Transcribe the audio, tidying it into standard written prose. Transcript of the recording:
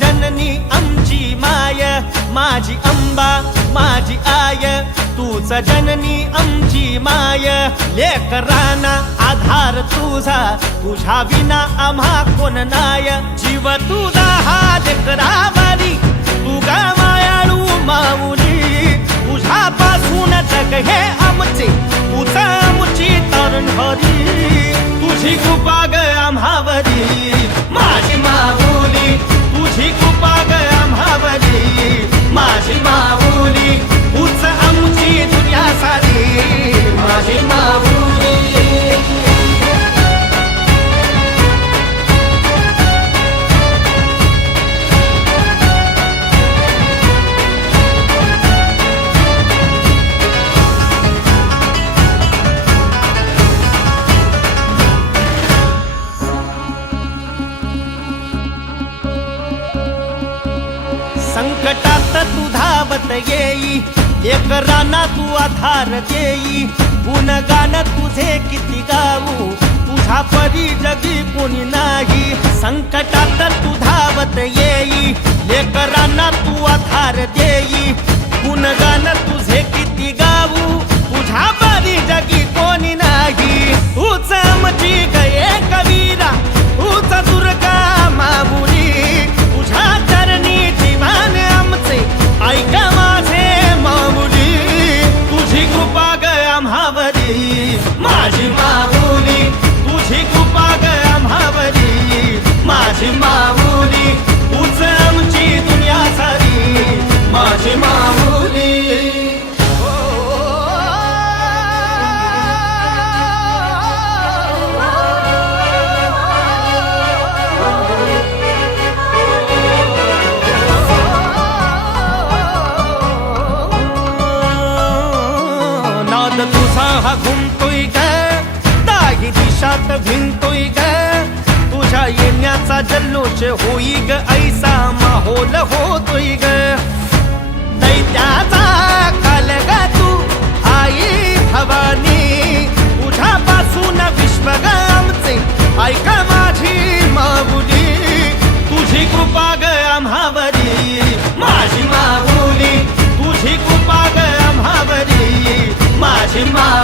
जननी आमची माय, माझी अंबा माझी आय, तूच जननी आमची माय. लेकरांना आधार तुझा, तुझ्या विना आम्हा कोण नाय. जीव तुझा हा लेकरावरी, तू गा मायाळू माऊली. तुझ्यापासून जग हे आमचे, तूच आमची तरणहरी. तुझी कृपा ग आम्हावरी माझी माऊली, तुझी कृपा ग आम्हावरी माझी माऊली. तूच आमची दुनिया सारी माझी माऊली. संकटात तू धावत येई, लेकरांना तू आधार देई. गुणगान तुझे किती गाऊ, तुझ्या परी जगी कोणी नाही. संकटात तू धावत येई, लेकरांना तू आधार देई. गुणगान तुझे किती गाऊ, तुझ्या परी जगी कोणी नाही. तूच आमची गये कवीरा, तूच दुर्गा माऊली. तुझ्या चरणी जीवन आमचे, ऐक माझे माऊली. तुझी कृपा ग आम्हावरी माझी माऊली, तुझी कृपा ग आम्हावरी माझी माऊली. तूच आमची दुनिया सारी माझी माऊली. तुझा हा घुमतोय ग, दाही दिशात भिंतोय ग. तुझ्या येण्याचा जल्लोष होई ग, ऐसा माहोल होतोय ग. दैत्याचा काल ग तू आई भवानी, तुझ्यापासून विश्व ग आमचे, ऐक माझी माऊली. तुझी कृपा ग आम्हावरी माझी माऊली, तुझी कृपा ग आम्हावरी माझी माऊली.